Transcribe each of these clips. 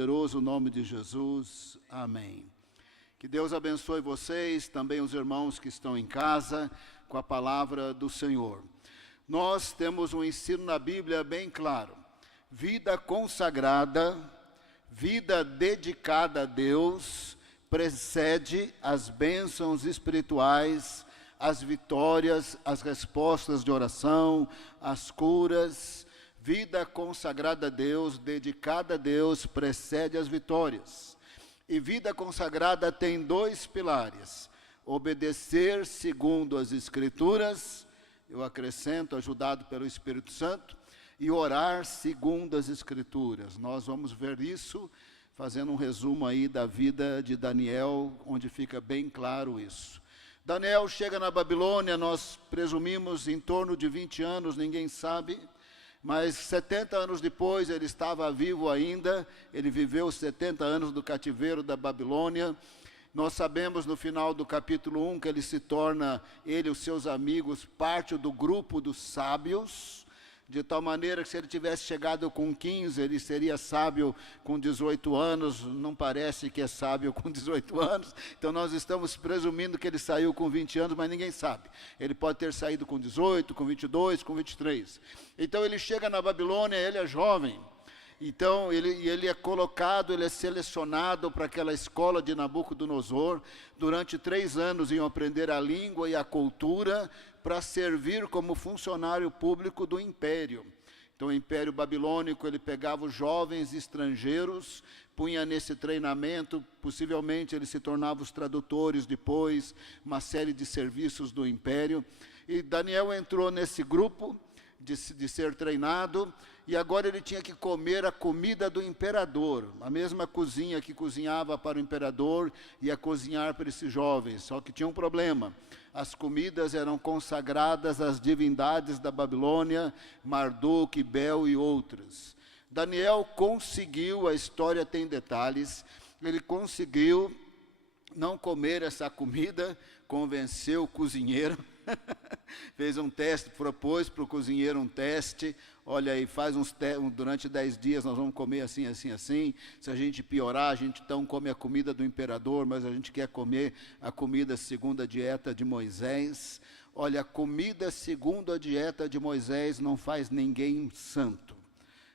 Poderoso nome de Jesus, amém. Que Deus abençoe vocês, também os irmãos que estão em casa, com a palavra do Senhor. Nós temos um ensino na Bíblia bem claro. Vida consagrada, vida dedicada a Deus, precede as bênçãos espirituais, as vitórias, as respostas de oração, as curas. Vida consagrada a Deus, dedicada a Deus, precede as vitórias. E vida consagrada tem dois pilares: obedecer segundo as Escrituras, eu acrescento, ajudado pelo Espírito Santo, e orar segundo as Escrituras. Nós vamos ver isso, fazendo um resumo aí da vida de Daniel, onde fica bem claro isso. Daniel chega na Babilônia, nós presumimos em torno de 20 anos, ninguém sabe. Mas 70 anos depois, ele estava vivo ainda, ele viveu 70 anos do cativeiro da Babilônia. Nós sabemos no final do capítulo 1 que ele se torna, ele e os seus amigos, parte do grupo dos sábios, de tal maneira que se ele tivesse chegado com 15, ele seria sábio com 18 anos, não parece que é sábio com 18 anos, então nós estamos presumindo que ele saiu com 20 anos, mas ninguém sabe. Ele pode ter saído com 18, com 22, com 23. Então ele chega na Babilônia, ele é jovem, então ele é colocado, ele é selecionado para aquela escola de Nabucodonosor. Durante 3 anos iam aprender a língua e a cultura para servir como funcionário público do império. Então o império babilônico, ele pegava os jovens estrangeiros, punha nesse treinamento, possivelmente eles se tornavam os tradutores depois, uma série de serviços do império. E Daniel entrou nesse grupo de ser treinado, e agora ele tinha que comer a comida do imperador. A mesma cozinha que cozinhava para o imperador ia cozinhar para esses jovens, só que tinha um problema. As comidas eram consagradas às divindades da Babilônia, Marduk, Bel e outras. Daniel conseguiu, a história tem detalhes, ele conseguiu não comer essa comida, convenceu o cozinheiro, fez um teste, propôs para o cozinheiro um teste. Olha aí, faz durante 10 dias nós vamos comer assim, assim, assim. Se a gente piorar, a gente então come a comida do imperador, mas a gente quer comer a comida segundo a dieta de Moisés. Olha, a comida segundo a dieta de Moisés não faz ninguém santo.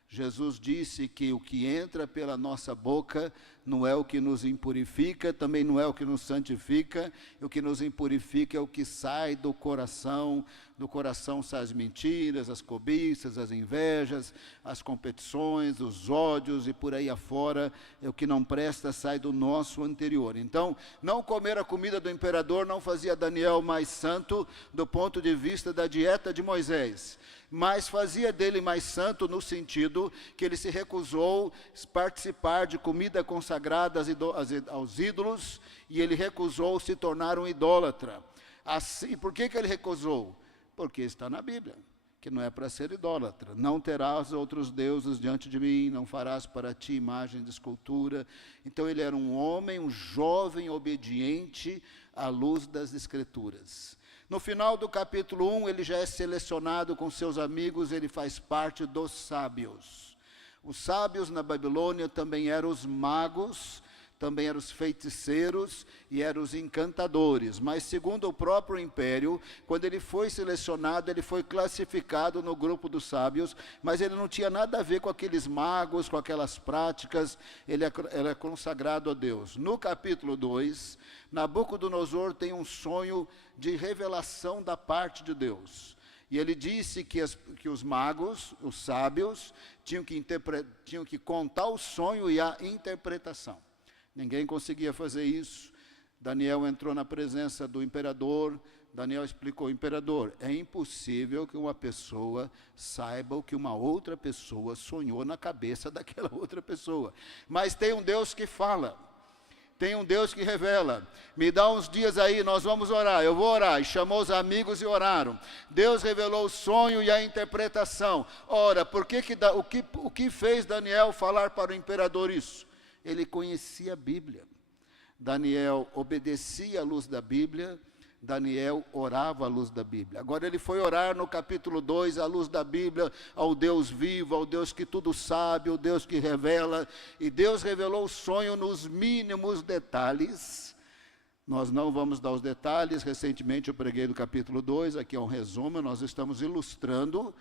Jesus disse que o que entra pela nossa boca não é o que nos impurifica, também não é o que nos santifica. O que nos impurifica é o que sai do coração. Do coração saem as mentiras, as cobiças, as invejas, as competições, os ódios e por aí afora. É o que não presta, sai do nosso anterior. Então, não comer a comida do imperador não fazia Daniel mais santo do ponto de vista da dieta de Moisés, mas fazia dele mais santo no sentido que ele se recusou a participar de comida consagrada aos ídolos, e ele recusou se tornar um idólatra. Assim, por que ele recusou? Porque está na Bíblia, que não é para ser idólatra. Não terás outros deuses diante de mim, não farás para ti imagem de escultura. Então ele era um homem, um jovem obediente à luz das Escrituras. No final do capítulo 1, ele já é selecionado com seus amigos, ele faz parte dos sábios. Os sábios na Babilônia também eram os magos, também eram os feiticeiros e eram os encantadores. Mas segundo o próprio império, quando ele foi selecionado, ele foi classificado no grupo dos sábios, mas ele não tinha nada a ver com aqueles magos, com aquelas práticas. Ele é consagrado a Deus. No capítulo 2, Nabucodonosor tem um sonho de revelação da parte de Deus. E ele disse que os magos, os sábios, tinham que contar o sonho e a interpretação. Ninguém conseguia fazer isso. Daniel entrou na presença do imperador. Daniel explicou: imperador, é impossível que uma pessoa saiba o que uma outra pessoa sonhou na cabeça daquela outra pessoa. Mas tem um Deus que fala, tem um Deus que revela. Me dá uns dias aí, nós vamos orar. Eu vou orar. E chamou os amigos e oraram. Deus revelou o sonho e a interpretação. Ora, o que fez Daniel falar para o imperador isso? Ele conhecia a Bíblia. Daniel obedecia à luz da Bíblia. Daniel orava à luz da Bíblia. Agora ele foi orar no capítulo 2, à luz da Bíblia, ao Deus vivo, ao Deus que tudo sabe, ao Deus que revela. E Deus revelou o sonho nos mínimos detalhes. Nós não vamos dar os detalhes. Recentemente eu preguei no capítulo 2, aqui é um resumo. Nós estamos ilustrando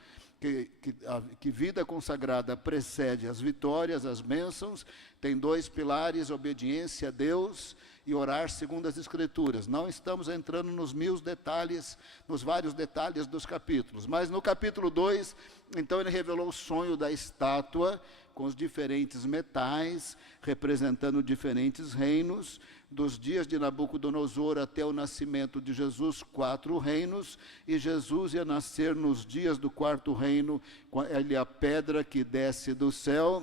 que vida consagrada precede as vitórias, as bênçãos. Tem dois pilares: obediência a Deus e orar segundo as Escrituras. Não estamos entrando nos mil detalhes, nos vários detalhes dos capítulos. Mas no capítulo 2, então ele revelou o sonho da estátua, com os diferentes metais, representando diferentes reinos. Dos dias de Nabucodonosor até o nascimento de Jesus, 4 reinos, e Jesus ia nascer nos dias do 4º reino, ele é a pedra que desce do céu,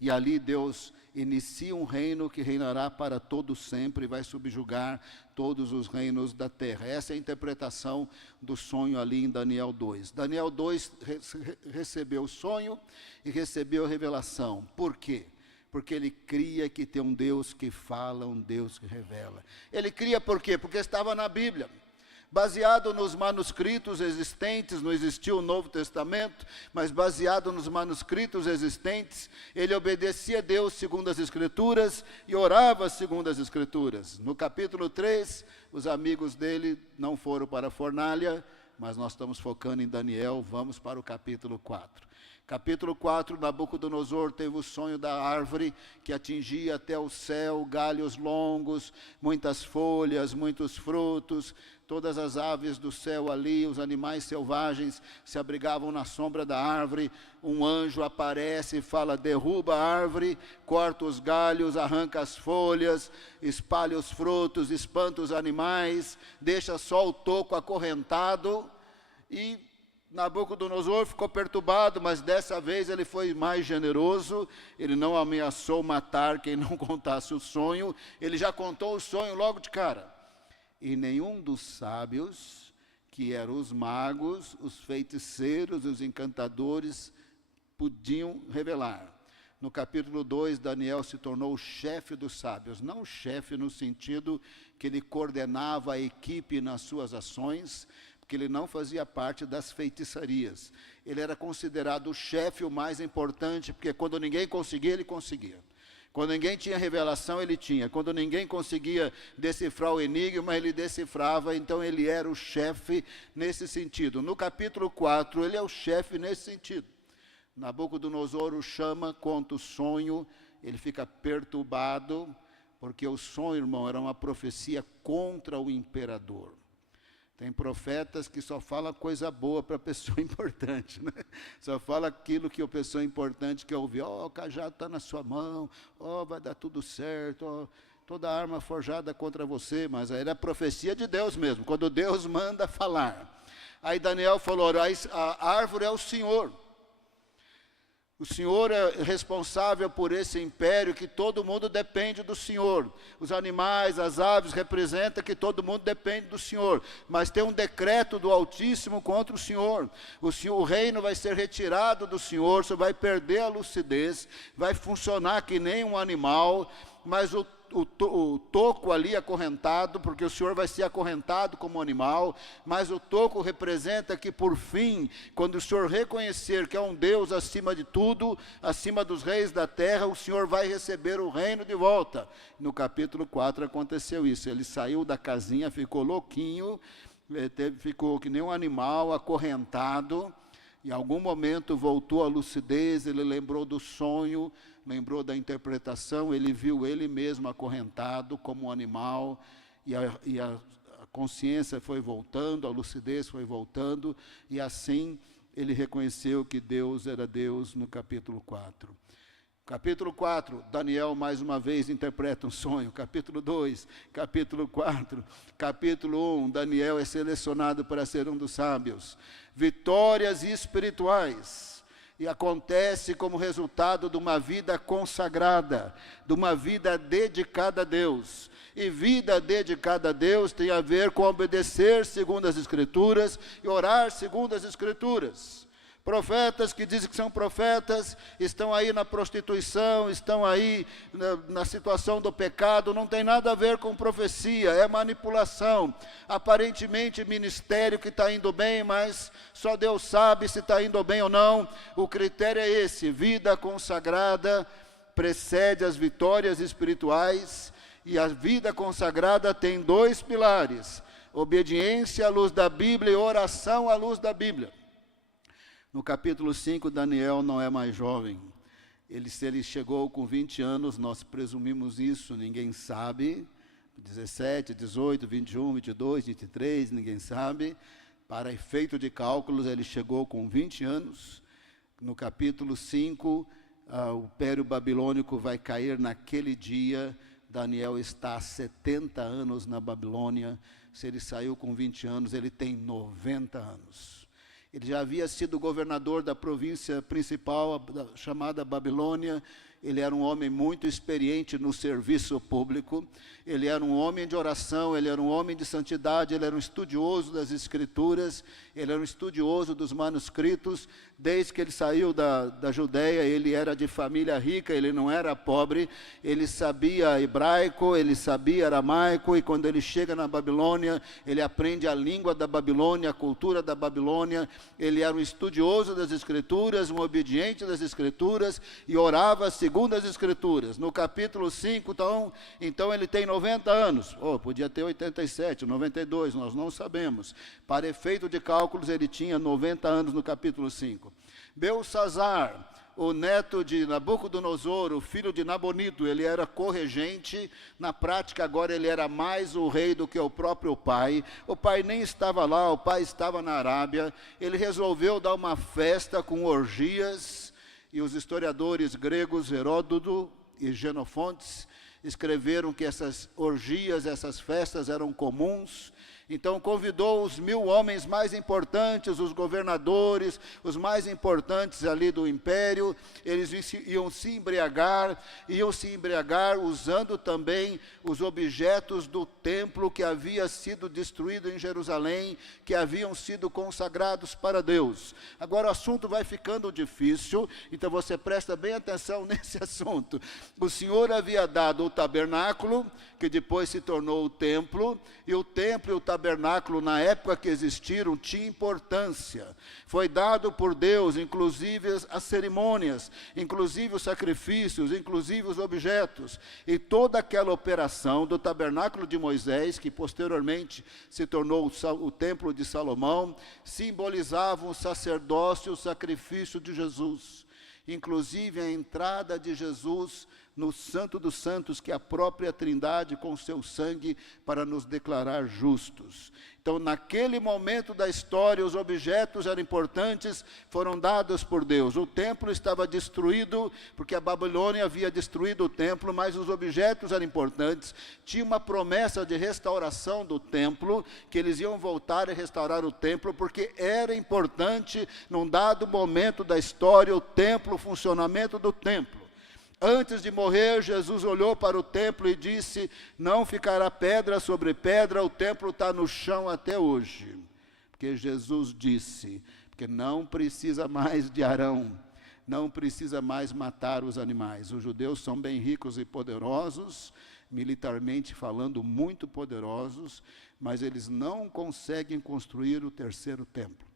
e ali Deus inicia um reino que reinará para todo sempre, e vai subjugar todos os reinos da terra. Essa é a interpretação do sonho ali em Daniel 2. Daniel 2 recebeu o sonho e recebeu a revelação. Por quê? Porque ele cria que tem um Deus que fala, um Deus que revela. Ele cria por quê? Porque estava na Bíblia. Baseado nos manuscritos existentes, não existia o Novo Testamento, mas baseado nos manuscritos existentes, ele obedecia a Deus segundo as Escrituras e orava segundo as Escrituras. No capítulo 3, os amigos dele não foram para a fornalha, mas nós estamos focando em Daniel. Vamos para o capítulo 4. Capítulo 4, Nabucodonosor teve o sonho da árvore que atingia até o céu, galhos longos, muitas folhas, muitos frutos. Todas as aves do céu ali, os animais selvagens, se abrigavam na sombra da árvore. Um anjo aparece e fala: derruba a árvore, corta os galhos, arranca as folhas, espalha os frutos, espanta os animais, deixa só o toco acorrentado. E Nabucodonosor ficou perturbado, mas dessa vez ele foi mais generoso. Ele não ameaçou matar quem não contasse o sonho. Ele já contou o sonho logo de cara. E nenhum dos sábios, que eram os magos, os feiticeiros, os encantadores, podiam revelar. No capítulo 2, Daniel se tornou o chefe dos sábios. Não o chefe no sentido que ele coordenava a equipe nas suas ações, porque ele não fazia parte das feitiçarias. Ele era considerado o chefe, o mais importante, porque quando ninguém conseguia, ele conseguia. Quando ninguém tinha revelação, ele tinha. Quando ninguém conseguia decifrar o enigma, ele decifrava. Então ele era o chefe nesse sentido. No capítulo 4, ele é o chefe nesse sentido. Nabucodonosor o chama, conta o sonho, ele fica perturbado, porque o sonho, irmão, era uma profecia contra o imperador. Tem profetas que só falam coisa boa para a pessoa importante, né? Só fala aquilo que a pessoa importante quer ouvir. O cajado está na sua mão, vai dar tudo certo, toda arma forjada contra você. Mas aí era a profecia de Deus mesmo, quando Deus manda falar. Aí Daniel falou: a árvore é o Senhor. O Senhor é responsável por esse império, que todo mundo depende do Senhor. Os animais, as aves, representam que todo mundo depende do Senhor. Mas tem um decreto do Altíssimo contra o Senhor. O reino vai ser retirado do Senhor, você vai perder a lucidez, vai funcionar que nem um animal, mas o toco ali acorrentado, porque o Senhor vai ser acorrentado como animal, mas o toco representa que por fim, quando o Senhor reconhecer que é um Deus acima de tudo, acima dos reis da terra, o Senhor vai receber o reino de volta. No capítulo 4 aconteceu isso. Ele saiu da casinha, ficou louquinho, ficou que nem um animal acorrentado. Em algum momento voltou à lucidez, ele lembrou do sonho, lembrou da interpretação, ele viu ele mesmo acorrentado como um animal, e a consciência foi voltando, a lucidez foi voltando, e assim ele reconheceu que Deus era Deus no capítulo 4. Capítulo 4, Daniel mais uma vez interpreta um sonho. Capítulo 2, capítulo 4, capítulo 1, Daniel é selecionado para ser um dos sábios. Vitórias espirituais. E acontece como resultado de uma vida consagrada, de uma vida dedicada a Deus. E vida dedicada a Deus tem a ver com obedecer segundo as Escrituras e orar segundo as Escrituras. Profetas que dizem que são profetas, estão aí na prostituição, estão aí na situação do pecado, não tem nada a ver com profecia, é manipulação. Aparentemente ministério que está indo bem, mas só Deus sabe se está indo bem ou não. O critério é esse: vida consagrada precede as vitórias espirituais, e a vida consagrada tem 2 pilares: obediência à luz da Bíblia e oração à luz da Bíblia. No capítulo 5, Daniel não é mais jovem. Se ele chegou com 20 anos, nós presumimos isso, ninguém sabe. 17, 18, 21, 22, 23, ninguém sabe. Para efeito de cálculos, ele chegou com 20 anos. No capítulo 5, o Império Babilônico vai cair naquele dia. Daniel está há 70 anos na Babilônia. Se ele saiu com 20 anos, ele tem 90 anos. Ele já havia sido governador da província principal, chamada Babilônia. Ele era um homem muito experiente no serviço público. Ele era um homem de oração, ele era um homem de santidade, ele era um estudioso das Escrituras, ele era um estudioso dos manuscritos. Desde que ele saiu da Judeia, ele era de família rica, ele não era pobre. Ele sabia hebraico, ele sabia aramaico, e quando ele chega na Babilônia, ele aprende a língua da Babilônia, a cultura da Babilônia. Ele era um estudioso das Escrituras, um obediente das Escrituras, e orava segundo as Escrituras. No capítulo 5, então ele tem 90 anos. Podia ter 87, 92, nós não sabemos. Para efeito de cálculos, ele tinha 90 anos no capítulo 5. Belsazar, o neto de Nabucodonosor, o filho de Nabonido, ele era corregente. Na prática, agora ele era mais o rei do que o próprio pai. O pai nem estava lá, o pai estava na Arábia. Ele resolveu dar uma festa com orgias, e os historiadores gregos Heródoto e Xenofontes escreveram que essas orgias, essas festas eram comuns. Então convidou os 1000 homens mais importantes, os governadores, os mais importantes ali do império. Eles iam se embriagar usando também os objetos do templo que havia sido destruído em Jerusalém, que haviam sido consagrados para Deus. Agora o assunto vai ficando difícil, então você presta bem atenção nesse assunto. O Senhor havia dado o tabernáculo, que depois se tornou o templo, e o templo e o tabernáculo, na época que existiram, tinha importância. Foi dado por Deus, inclusive as cerimônias, inclusive os sacrifícios, inclusive os objetos. E toda aquela operação do tabernáculo de Moisés, que posteriormente se tornou o templo de Salomão, simbolizava o sacerdócio, o sacrifício de Jesus. Inclusive a entrada de Jesus no Santo dos Santos, que é a própria Trindade com seu sangue para nos declarar justos. Então, naquele momento da história, os objetos eram importantes, foram dados por Deus. O templo estava destruído, porque a Babilônia havia destruído o templo, mas os objetos eram importantes. Tinha uma promessa de restauração do templo, que eles iam voltar e restaurar o templo, porque era importante, num dado momento da história, o templo, o funcionamento do templo. Antes de morrer, Jesus olhou para o templo e disse: não ficará pedra sobre pedra, o templo está no chão até hoje. Porque Jesus disse, porque não precisa mais de Arão, não precisa mais matar os animais. Os judeus são bem ricos e poderosos, militarmente falando muito poderosos, mas eles não conseguem construir o terceiro templo.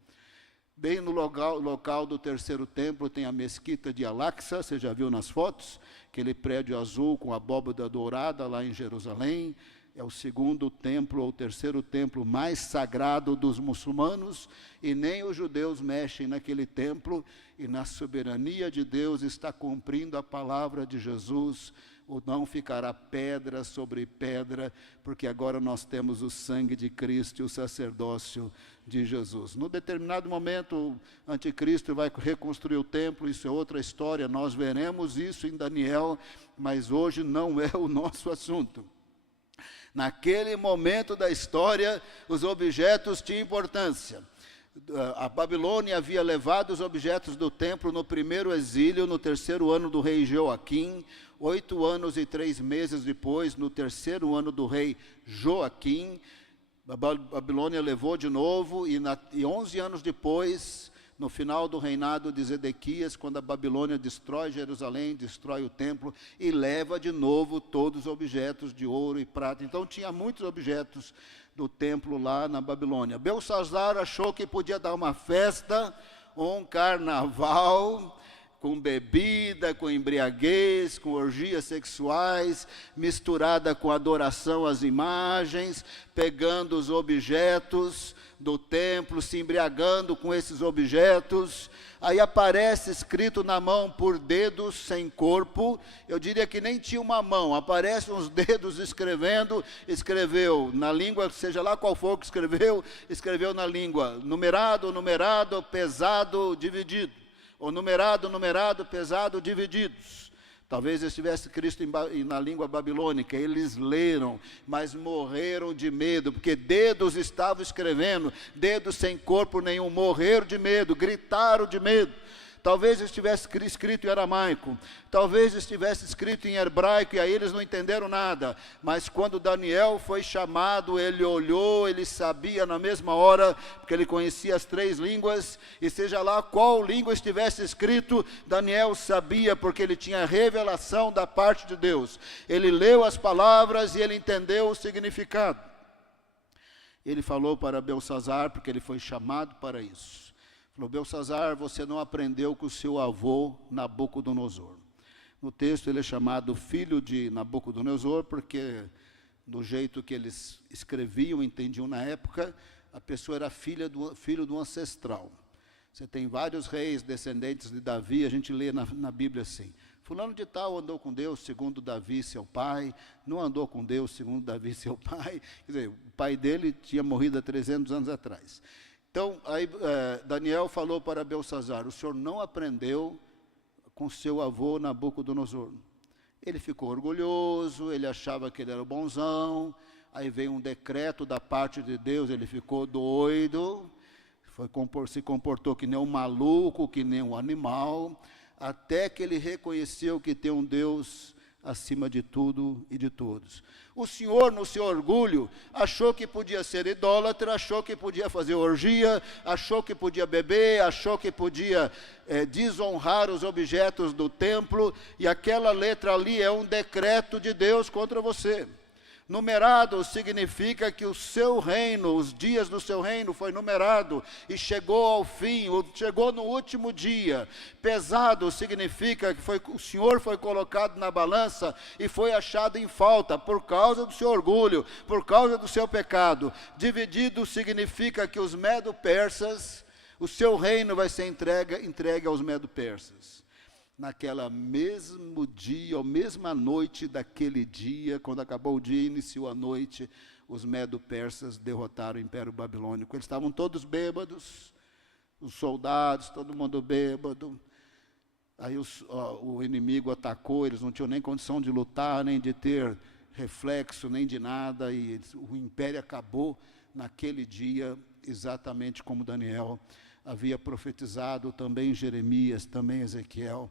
Bem no local do terceiro templo tem a mesquita de Al-Aqsa, você já viu nas fotos? Aquele prédio azul com abóbada dourada lá em Jerusalém. É o segundo templo, ou terceiro templo mais sagrado dos muçulmanos, e nem os judeus mexem naquele templo, e na soberania de Deus está cumprindo a palavra de Jesus: ou não ficará pedra sobre pedra, porque agora nós temos o sangue de Cristo e o sacerdócio de Jesus. No determinado momento, o anticristo vai reconstruir o templo, isso é outra história, nós veremos isso em Daniel, mas hoje não é o nosso assunto. Naquele momento da história, os objetos tinham importância. A Babilônia havia levado os objetos do templo no primeiro exílio, no terceiro ano do rei Joaquim. 8 anos e 3 meses depois, no terceiro ano do rei Joaquim, a Babilônia levou de novo, e 11 anos depois, no final do reinado de Zedequias, quando a Babilônia destrói Jerusalém, destrói o templo e leva de novo todos os objetos de ouro e prata. Então tinha muitos objetos do templo lá na Babilônia. Belsazar achou que podia dar uma festa, um carnaval, com bebida, com embriaguez, com orgias sexuais, misturada com adoração às imagens, pegando os objetos do templo, se embriagando com esses objetos. Aí aparece escrito na mão por dedos sem corpo, eu diria que nem tinha uma mão, aparecem uns dedos escrevendo, escreveu na língua, seja lá qual for que escreveu na língua, numerado, numerado, pesado, dividido. Ou numerado, numerado, pesado, divididos. Talvez estivesse escrito na língua babilônica. Eles leram, mas morreram de medo, porque dedos estavam escrevendo, dedos sem corpo nenhum, morreram de medo, gritaram de medo. Talvez estivesse escrito em aramaico, talvez estivesse escrito em hebraico, e aí eles não entenderam nada. Mas quando Daniel foi chamado, ele olhou, ele sabia na mesma hora, porque ele conhecia as 3 línguas, e seja lá qual língua estivesse escrito, Daniel sabia, porque ele tinha revelação da parte de Deus. Ele leu as palavras e ele entendeu o significado. Ele falou para Belsazar, porque ele foi chamado para isso. Falou: Belsazar, você não aprendeu com o seu avô Nabucodonosor. No texto ele é chamado filho de Nabucodonosor, porque do jeito que eles escreviam, entendiam na época, a pessoa era filho do ancestral. Você tem vários reis descendentes de Davi, a gente lê na Bíblia assim: fulano de tal andou com Deus segundo Davi, seu pai, não andou com Deus segundo Davi, seu pai. Quer dizer, o pai dele tinha morrido há 300 anos atrás. Então, aí, Daniel falou para Belsazar: o senhor não aprendeu com seu avô Nabucodonosor. Ele ficou orgulhoso, ele achava que ele era o bonzão, aí veio um decreto da parte de Deus, ele ficou doido, se comportou que nem um maluco, que nem um animal, até que ele reconheceu que tem um Deus acima de tudo e de todos. O senhor, no seu orgulho, achou que podia ser idólatra, achou que podia fazer orgia, achou que podia beber, achou que podia desonrar os objetos do templo, e aquela letra ali é um decreto de Deus contra você. Numerado significa que o seu reino, os dias do seu reino foi numerado e chegou ao fim, chegou no último dia. Pesado significa que o Senhor foi colocado na balança e foi achado em falta por causa do seu orgulho, por causa do seu pecado. Dividido significa que os medo-persas, o seu reino vai ser entregue aos medo-persas. Naquela mesmo dia, ou mesma noite daquele dia, quando acabou o dia e iniciou a noite, os medo-persas derrotaram o Império Babilônico. Eles estavam todos bêbados, os soldados, todo mundo bêbado. Aí o inimigo atacou, eles não tinham nem condição de lutar, nem de ter reflexo, nem de nada, e o império acabou naquele dia, exatamente como Daniel havia profetizado, também Jeremias, também Ezequiel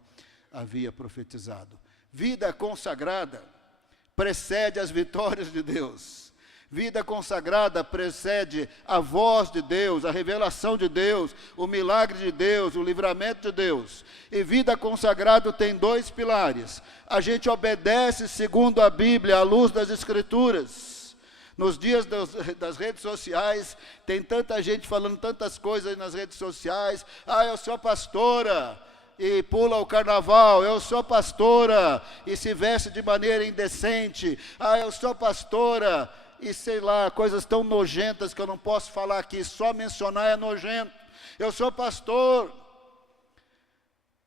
havia profetizado. Vida consagrada precede as vitórias de Deus. Vida consagrada precede a voz de Deus, a revelação de Deus, o milagre de Deus, o livramento de Deus. E vida consagrada tem 2 pilares. A gente obedece segundo a Bíblia, à luz das Escrituras. Nos dias das redes sociais, tem tanta gente falando tantas coisas nas redes sociais. Eu sou pastora, e pula o carnaval. Eu sou pastora, e se veste de maneira indecente. Eu sou pastora, e sei lá, coisas tão nojentas que eu não posso falar aqui, só mencionar é nojento. Eu sou pastor.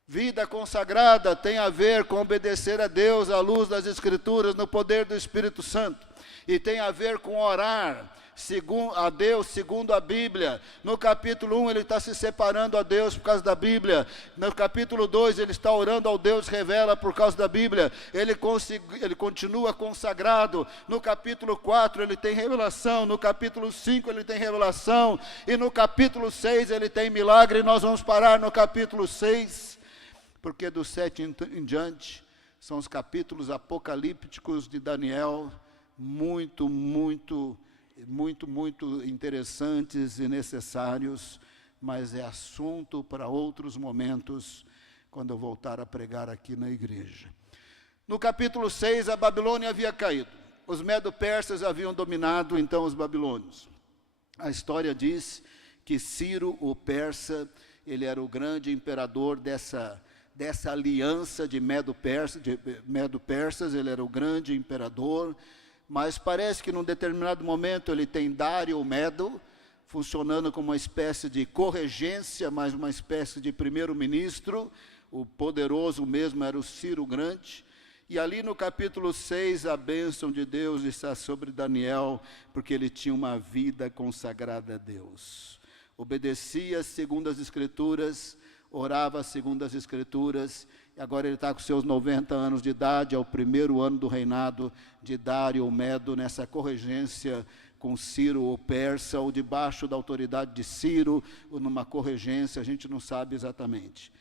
Vida consagrada tem a ver com obedecer a Deus à luz das Escrituras, no poder do Espírito Santo. E tem a ver com orar a Deus segundo a Bíblia. No capítulo 1 ele está se separando a Deus por causa da Bíblia. No capítulo 2 ele está orando ao Deus revela por causa da Bíblia. Ele continua consagrado. No capítulo 4 ele tem revelação. No capítulo 5 ele tem revelação. E no capítulo 6 ele tem milagre. E nós vamos parar no capítulo 6, porque do 7 em diante são os capítulos apocalípticos de Daniel, muito interessantes e necessários. mas é assunto para outros momentos, quando eu voltar a pregar aqui na igreja. No capítulo 6, a Babilônia havia caído. Os medo-persas haviam dominado, então, os babilônios. A história diz que Ciro, o persa, ele era o grande imperador dessa aliança de medo-persas, ele era o grande imperador, mas parece que num determinado momento ele tem Dário, o Medo, funcionando como uma espécie de corregência, mas uma espécie de primeiro-ministro. O poderoso mesmo era o Ciro Grande. E ali no capítulo 6, a bênção de Deus está sobre Daniel, porque ele tinha uma vida consagrada a Deus. Obedecia segundo as Escrituras, orava segundo as Escrituras, e agora ele está com seus 90 anos de idade, é o primeiro ano do reinado de Dário, o Medo, nessa corregência com Ciro, o persa, ou debaixo da autoridade de Ciro, ou numa corregência, a gente não sabe exatamente.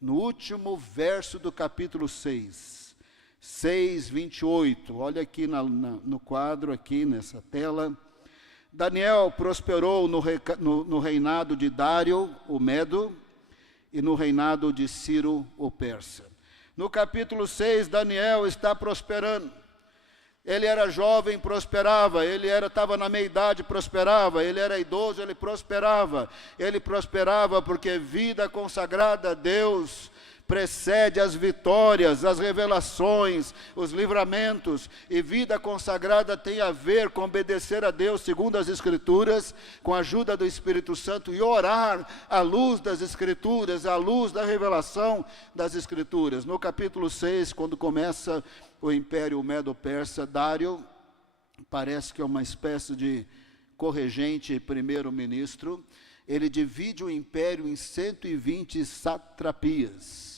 No último verso do capítulo 6:28, olha aqui no quadro, aqui nessa tela. Daniel prosperou no reinado de Dário, o Medo, e no reinado de Ciro, o persa. No capítulo 6, Daniel está prosperando. Ele era jovem, prosperava. Ele estava na meia-idade, prosperava. Ele era idoso, ele prosperava. Ele prosperava porque vida consagrada a Deus precede as vitórias, as revelações, os livramentos. E vida consagrada tem a ver com obedecer a Deus segundo as Escrituras, com a ajuda do Espírito Santo, e orar à luz das Escrituras, à luz da revelação das Escrituras. No capítulo 6, quando começa o Império Medo-Persa, Dário parece que é uma espécie de corregente primeiro-ministro. Ele divide o império em 120 satrapias.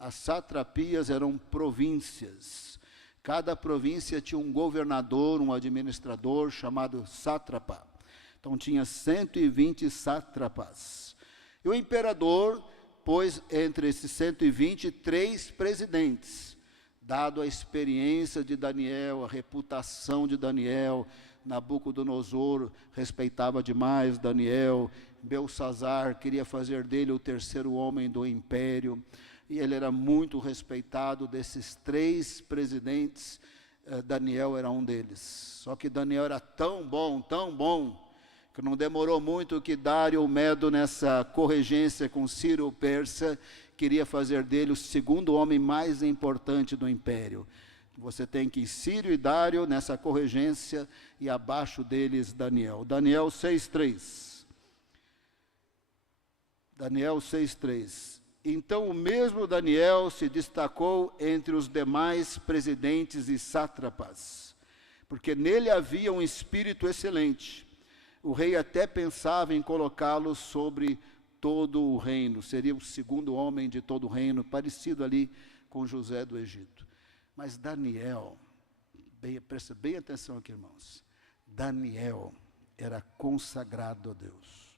As satrapias eram províncias. Cada província tinha um governador, um administrador chamado sátrapa. Então tinha 120 sátrapas. E o imperador pôs entre esses 120 3 presidentes. Dado a experiência de Daniel, a reputação de Daniel, Nabucodonosor respeitava demais Daniel, Belsazar queria fazer dele o terceiro homem do império, e ele era muito respeitado. Desses 3 presidentes, Daniel era um deles. Só que Daniel era tão bom, que não demorou muito que Dário, o Medo, nessa corregência com Ciro, o persa, queria fazer dele o segundo homem mais importante do império. Você tem que Ciro e Dário nessa corregência, e abaixo deles Daniel. Daniel 6:3. Daniel 6:3. Então o mesmo Daniel se destacou entre os demais presidentes e sátrapas, porque nele havia um espírito excelente. O rei até pensava em colocá-lo sobre todo o reino, seria o segundo homem de todo o reino, parecido ali com José do Egito. Mas Daniel, presta bem atenção aqui, irmãos, Daniel era consagrado a Deus.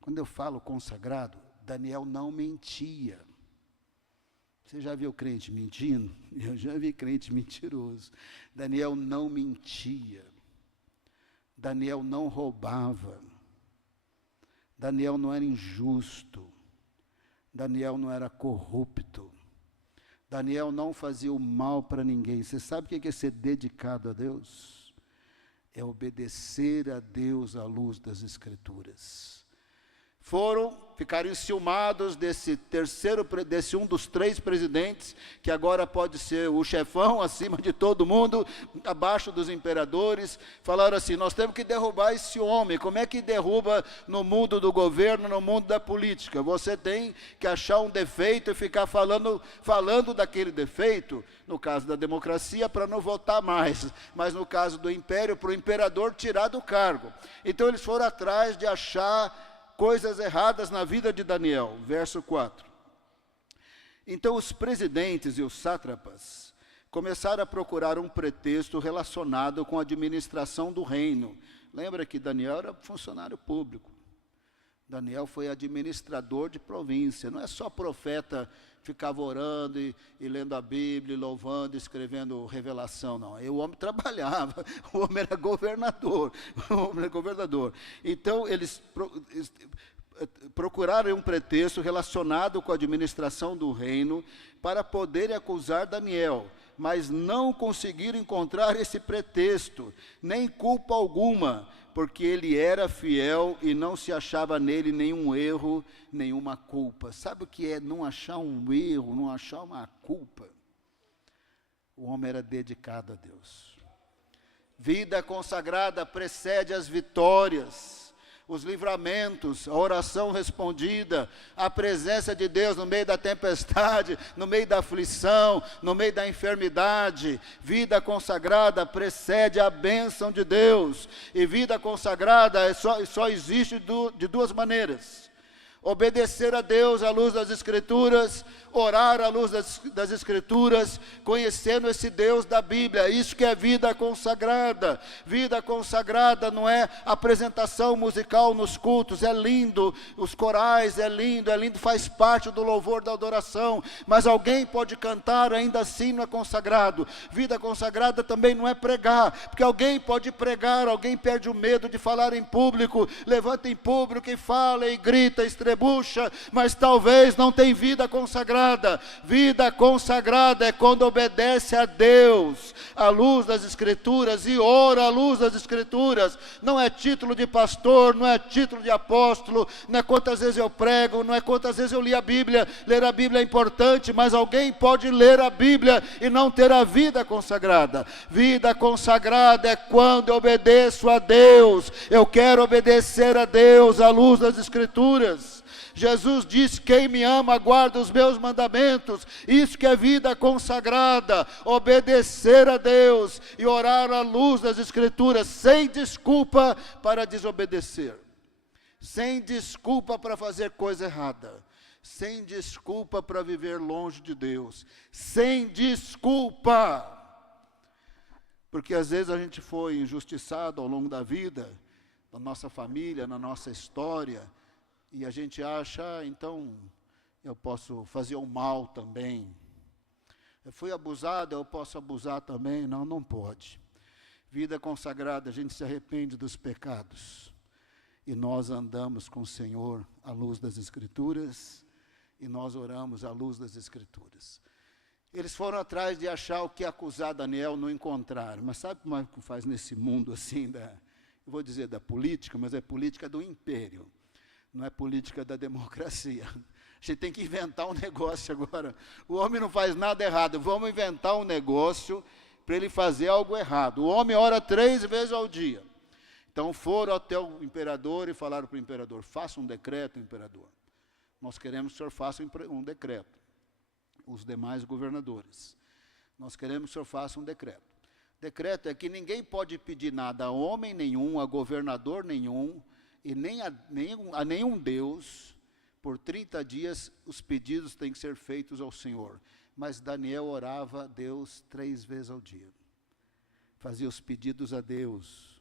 Quando eu falo consagrado, Daniel não mentia. Você já viu crente mentindo? Eu já vi crente mentiroso. Daniel não mentia. Daniel não roubava. Daniel não era injusto. Daniel não era corrupto. Daniel não fazia o mal para ninguém. Você sabe o que é ser dedicado a Deus? É obedecer a Deus à luz das Escrituras. Ficaram enciumados desse um dos 3 presidentes, que agora pode ser o chefão acima de todo mundo, abaixo dos imperadores. Falaram assim: nós temos que derrubar esse homem. Como é que derruba no mundo do governo, no mundo da política? Você tem que achar um defeito e ficar falando daquele defeito, no caso da democracia, para não votar mais, mas no caso do império, para o imperador tirar do cargo. Então eles foram atrás de achar coisas erradas na vida de Daniel. Verso 4. Então os presidentes e os sátrapas começaram a procurar um pretexto relacionado com a administração do reino. Lembra que Daniel era funcionário público. Daniel foi administrador de província. Não é só profeta, ficava orando e lendo a Bíblia, louvando, escrevendo revelação, não. O homem trabalhava, o homem era governador. Então eles procuraram um pretexto relacionado com a administração do reino para poderem acusar Daniel, mas não conseguiram encontrar esse pretexto, nem culpa alguma, porque ele era fiel e não se achava nele nenhum erro, nenhuma culpa. Sabe o que é não achar um erro, não achar uma culpa? O homem era dedicado a Deus. Vida consagrada precede as vitórias, os livramentos, a oração respondida, a presença de Deus no meio da tempestade, no meio da aflição, no meio da enfermidade. Vida consagrada precede a bênção de Deus. E vida consagrada só existe de duas maneiras: obedecer a Deus à luz das Escrituras, orar à luz das Escrituras, conhecendo esse Deus da Bíblia. Isso que é vida consagrada. Vida consagrada não é apresentação musical nos cultos, é lindo, os corais, é lindo, faz parte do louvor da adoração, mas alguém pode cantar, ainda assim não é consagrado. Vida consagrada também não é pregar, porque alguém pode pregar, alguém perde o medo de falar em público, levanta em público e fala e grita, estrebucha, mas talvez não tem vida consagrada. Vida consagrada é quando obedece a Deus à luz das Escrituras e ora à luz das Escrituras. Não é título de pastor, não é título de apóstolo, não é quantas vezes eu prego, não é quantas vezes eu li a Bíblia. Ler a Bíblia é importante, mas alguém pode ler a Bíblia e não ter a vida consagrada. Vida consagrada é quando eu obedeço a Deus. Eu quero obedecer a Deus à luz das Escrituras. Jesus disse: quem me ama guarda os meus mandamentos. Isso que é vida consagrada, obedecer a Deus e orar à luz das Escrituras, sem desculpa para desobedecer, sem desculpa para fazer coisa errada, sem desculpa para viver longe de Deus, sem desculpa, porque às vezes a gente foi injustiçado ao longo da vida, na nossa família, na nossa história, e a gente acha, então, eu posso fazer o mal também. Eu fui abusado, eu posso abusar também. Não, não pode. Vida consagrada, a gente se arrepende dos pecados. E nós andamos com o Senhor à luz das Escrituras, e nós oramos à luz das Escrituras. Eles foram atrás de achar o que acusar Daniel, não encontraram. Mas sabe como é que faz nesse mundo assim, eu vou dizer da política, mas é política do império. Não é política da democracia. A gente tem que inventar um negócio agora. O homem não faz nada errado. Vamos inventar um negócio para ele fazer algo errado. O homem ora 3 vezes ao dia. Então foram até o imperador e falaram para o imperador: faça um decreto, imperador. Nós queremos que o senhor faça um decreto. Os demais governadores. Nós queremos que o senhor faça um decreto. Decreto é que ninguém pode pedir nada a homem nenhum, a governador nenhum, e nem a nenhum Deus. Por 30 dias os pedidos têm que ser feitos ao Senhor. Mas Daniel orava a Deus 3 vezes ao dia. Fazia os pedidos a Deus.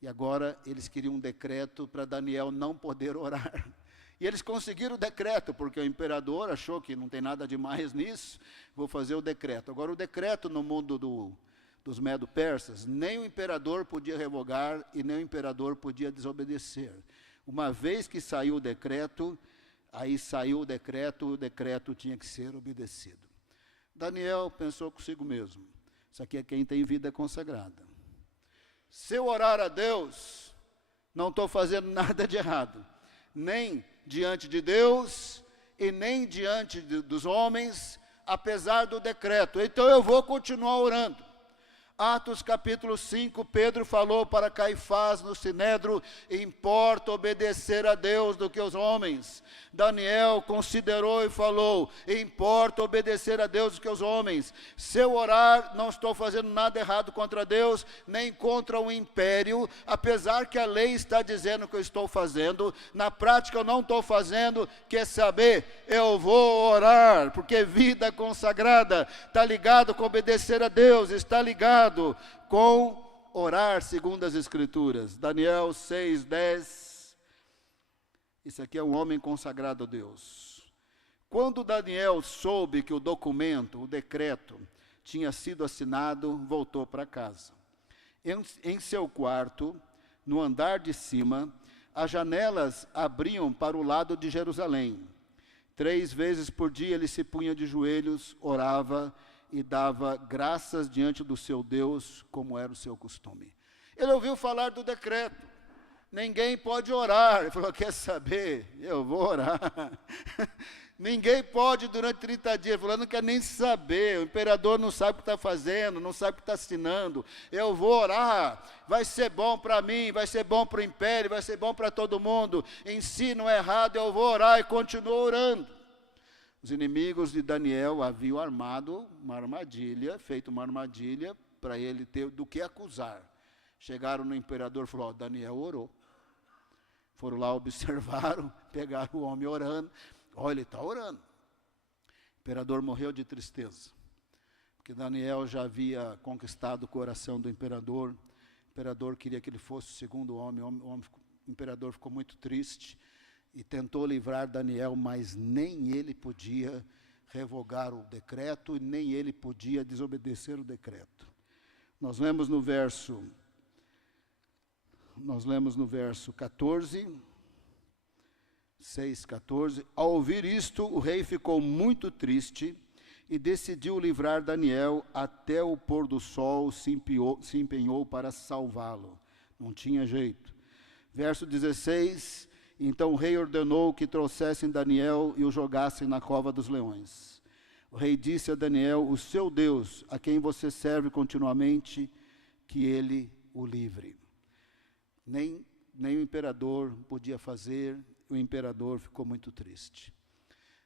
E agora eles queriam um decreto para Daniel não poder orar. E eles conseguiram o decreto, porque o imperador achou que não tem nada demais nisso. Vou fazer o decreto. Agora o decreto no mundo dos medo-persas, nem o imperador podia revogar e nem o imperador podia desobedecer. Uma vez que saiu o decreto, aí saiu o decreto tinha que ser obedecido. Daniel pensou consigo mesmo: isso aqui é quem tem vida consagrada. Se eu orar a Deus, não estou fazendo nada de errado, nem diante de Deus e nem diante dos homens, apesar do decreto. Então eu vou continuar orando. Atos capítulo 5, Pedro falou para Caifás no Sinédrio: importa obedecer a Deus do que aos homens. Daniel considerou e falou: importa obedecer a Deus do que aos homens. Se eu orar, não estou fazendo nada errado contra Deus, nem contra o império, apesar que a lei está dizendo que eu estou fazendo, na prática eu não estou fazendo. Quer saber? Eu vou orar, porque vida consagrada está ligado com obedecer a Deus, está ligado com orar segundo as Escrituras. Daniel 6:10. Isso aqui é um homem consagrado a Deus. Quando Daniel soube que o documento, o decreto, tinha sido assinado, voltou para casa. Em seu quarto, no andar de cima, as janelas abriam para o lado de Jerusalém. 3 vezes por dia ele se punha de joelhos, orava e dava graças diante do seu Deus, como era o seu costume. Ele ouviu falar do decreto. Ninguém pode orar. Ele falou, quer saber? Eu vou orar. Ninguém pode durante 30 dias. Ele falou, não quer nem saber. O imperador não sabe o que está fazendo, não sabe o que está assinando. Eu vou orar. Vai ser bom para mim, vai ser bom para o império, vai ser bom para todo mundo. Ensino errado, eu vou orar e continuo orando. Os inimigos de Daniel haviam armado uma armadilha, feito uma armadilha para ele ter do que acusar. Chegaram no imperador e falaram, Daniel orou. Foram lá, observaram, pegaram o homem orando. Olha, ele está orando. O imperador morreu de tristeza, porque Daniel já havia conquistado o coração do imperador. O imperador queria que ele fosse o segundo homem. O imperador ficou muito triste e tentou livrar Daniel, mas nem ele podia revogar o decreto e nem ele podia desobedecer o decreto. Nós lemos no verso 14, 6:14. Ao ouvir isto, o rei ficou muito triste e decidiu livrar Daniel. Até o pôr do sol se empenhou para salvá-lo. Não tinha jeito. Verso 16. Então o rei ordenou que trouxessem Daniel e o jogassem na cova dos leões. O rei disse a Daniel, o seu Deus, a quem você serve continuamente, que ele o livre. Nem o imperador podia fazer, o imperador ficou muito triste.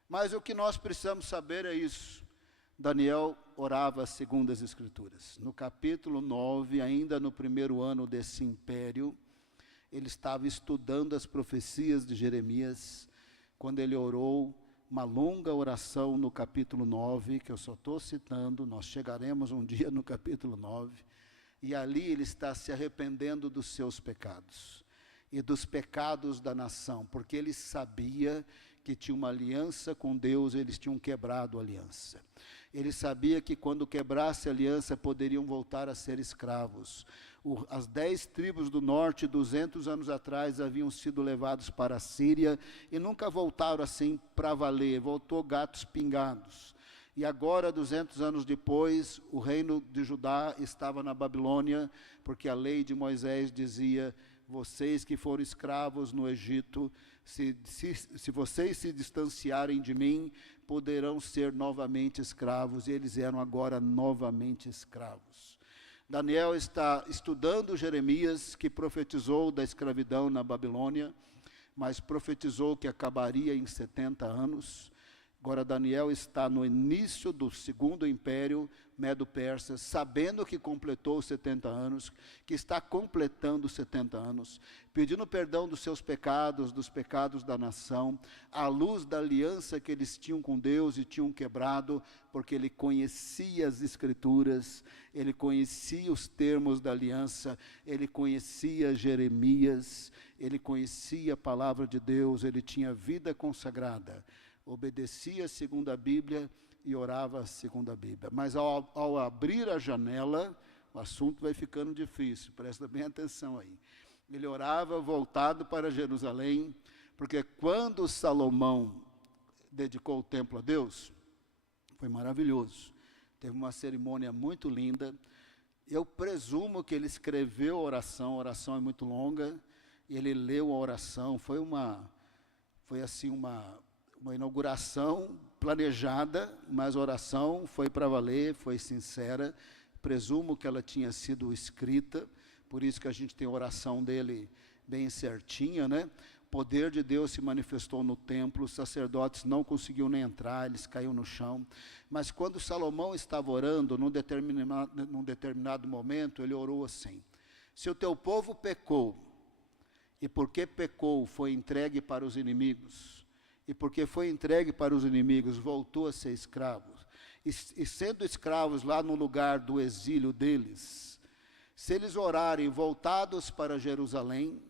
Mas o que nós precisamos saber é isso. Daniel orava segundo as Escrituras. No capítulo 9, ainda no primeiro ano desse império, ele estava estudando as profecias de Jeremias, quando ele orou uma longa oração no capítulo 9, que eu só estou citando, nós chegaremos um dia no capítulo 9, e ali ele está se arrependendo dos seus pecados e dos pecados da nação, porque ele sabia que tinha uma aliança com Deus, eles tinham quebrado a aliança. Ele sabia que quando quebrasse a aliança, poderiam voltar a ser escravos. As 10 tribos do norte, 200 anos atrás, haviam sido levados para a Síria e nunca voltaram assim para valer, voltou gatos pingados. E agora, 200 anos depois, o reino de Judá estava na Babilônia, porque a lei de Moisés dizia, vocês que foram escravos no Egito, se vocês se distanciarem de mim, poderão ser novamente escravos, e eles eram agora novamente escravos. Daniel está estudando Jeremias, que profetizou da escravidão na Babilônia, mas profetizou que acabaria em 70 anos. Agora Daniel está no início do segundo império Medo-Persa, sabendo que completou os 70 anos, que está completando os 70 anos, pedindo perdão dos seus pecados, dos pecados da nação, à luz da aliança que eles tinham com Deus e tinham quebrado, porque ele conhecia as Escrituras, ele conhecia os termos da aliança, ele conhecia Jeremias, ele conhecia a palavra de Deus, ele tinha vida consagrada, obedecia segundo a Bíblia e orava segundo a Bíblia. Mas ao abrir a janela, o assunto vai ficando difícil, presta bem atenção aí. Ele orava voltado para Jerusalém, porque quando Salomão dedicou o templo a Deus, foi maravilhoso. Teve uma cerimônia muito linda. Eu presumo que ele escreveu a oração é muito longa, e ele leu a oração, foi assim uma inauguração planejada, mas a oração foi para valer, foi sincera. Presumo que ela tinha sido escrita, por isso que a gente tem a oração dele bem certinha, né? O poder de Deus se manifestou no templo, os sacerdotes não conseguiam nem entrar, eles caíam no chão. Mas quando Salomão estava orando, num determinado momento, ele orou assim: se o teu povo pecou, e porque pecou foi entregue para os inimigos, e porque foi entregue para os inimigos, voltou a ser escravo. E sendo escravos lá no lugar do exílio deles, se eles orarem voltados para Jerusalém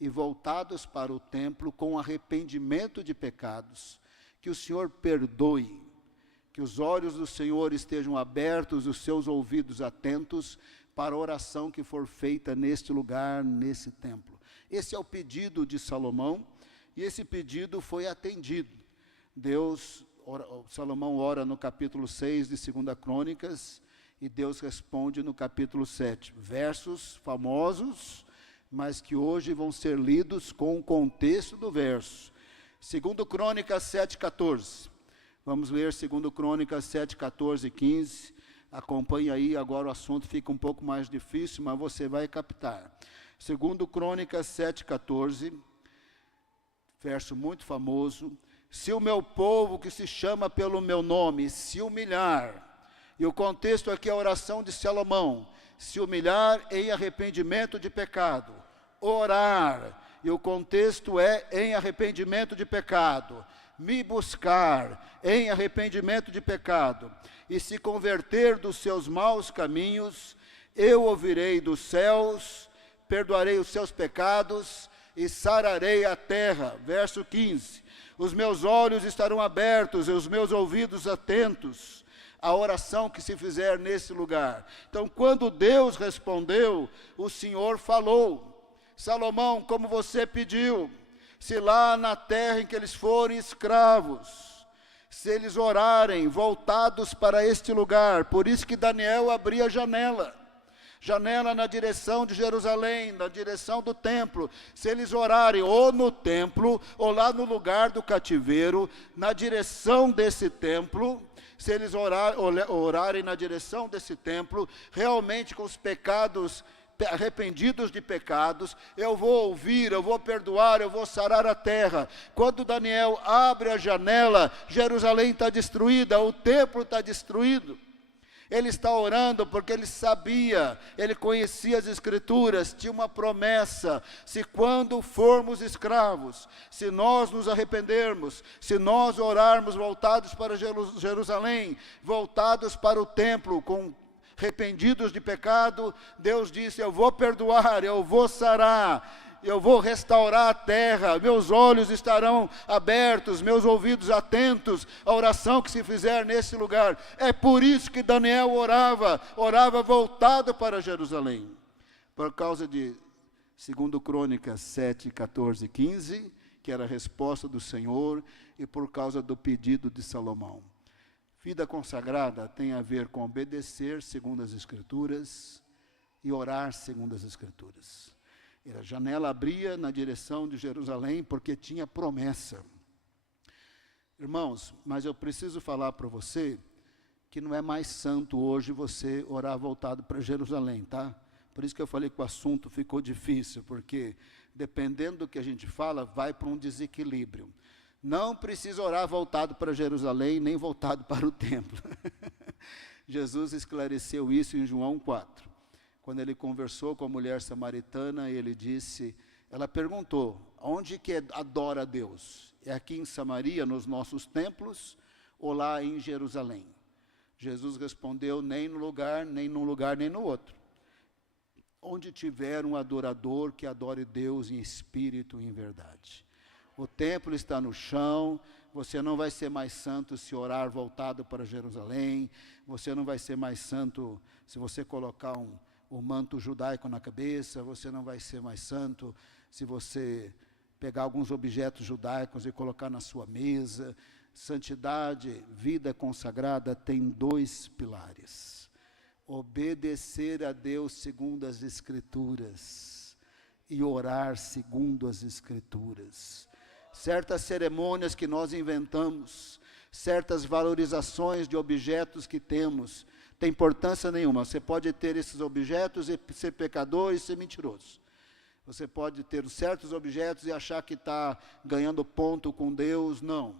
e voltados para o templo com arrependimento de pecados, que o Senhor perdoe, que os olhos do Senhor estejam abertos, os seus ouvidos atentos para a oração que for feita neste lugar, nesse templo. Esse é o pedido de Salomão, e esse pedido foi atendido. Salomão ora no capítulo 6 de 2 Crônicas, e Deus responde no capítulo 7. Versos famosos, mas que hoje vão ser lidos com o contexto do verso. 2 Crônicas 7,14. Vamos ler 2 Crônicas 7, 14 e 15. Acompanhe aí, agora o assunto fica um pouco mais difícil, mas você vai captar. 2 Crônicas 7, 14, verso muito famoso. Se o meu povo, que se chama pelo meu nome, se humilhar, e o contexto aqui é a oração de Salomão, se humilhar em arrependimento de pecado, orar, e o contexto é em arrependimento de pecado, me buscar em arrependimento de pecado, e se converter dos seus maus caminhos, eu ouvirei dos céus, perdoarei os seus pecados e sararei a terra. Verso 15, os meus olhos estarão abertos e os meus ouvidos atentos à oração que se fizer nesse lugar. Então, quando Deus respondeu, o Senhor falou. Salomão, como você pediu, se lá na terra em que eles forem escravos, se eles orarem voltados para este lugar, por isso que Daniel abria a janela na direção de Jerusalém, na direção do templo, se eles orarem ou no templo, ou lá no lugar do cativeiro, na direção desse templo, se eles orarem na direção desse templo, realmente com os pecados, arrependidos de pecados, eu vou ouvir, eu vou perdoar, eu vou sarar a terra. Quando Daniel abre a janela, Jerusalém está destruída, o templo está destruído. Ele está orando porque ele sabia, ele conhecia as Escrituras, tinha uma promessa: se quando formos escravos, se nós nos arrependermos, se nós orarmos voltados para Jerusalém, voltados para o templo, arrependidos de pecado, Deus disse: eu vou perdoar, eu vou sarar, eu vou restaurar a terra, meus olhos estarão abertos, meus ouvidos atentos à oração que se fizer nesse lugar. É por isso que Daniel orava voltado para Jerusalém. Por causa de 2 Crônicas 7, 14 e 15, que era a resposta do Senhor, e por causa do pedido de Salomão. Vida consagrada tem a ver com obedecer segundo as Escrituras e orar segundo as Escrituras. A janela abria na direção de Jerusalém porque tinha promessa. Irmãos, mas eu preciso falar para você que não é mais santo hoje você orar voltado para Jerusalém, tá? Por isso que eu falei que o assunto ficou difícil, porque dependendo do que a gente fala, vai para um desequilíbrio. Não precisa orar voltado para Jerusalém, nem voltado para o templo. Jesus esclareceu isso em João 4. Quando ele conversou com a mulher samaritana, ela perguntou: onde que adora a Deus? É aqui em Samaria, nos nossos templos, ou lá em Jerusalém? Jesus respondeu: nem no lugar, nem num lugar, nem no outro. Onde tiver um adorador que adore Deus em espírito e em verdade. O templo está no chão, você não vai ser mais santo se orar voltado para Jerusalém, você não vai ser mais santo se você colocar o manto judaico na cabeça, você não vai ser mais santo se você pegar alguns objetos judaicos e colocar na sua mesa. Santidade, vida consagrada, tem 2 pilares: obedecer a Deus segundo as Escrituras e orar segundo as Escrituras. Certas cerimônias que nós inventamos, certas valorizações de objetos que temos, tem importância nenhuma. Você pode ter esses objetos e ser pecador e ser mentiroso. Você pode ter certos objetos e achar que está ganhando ponto com Deus. Não.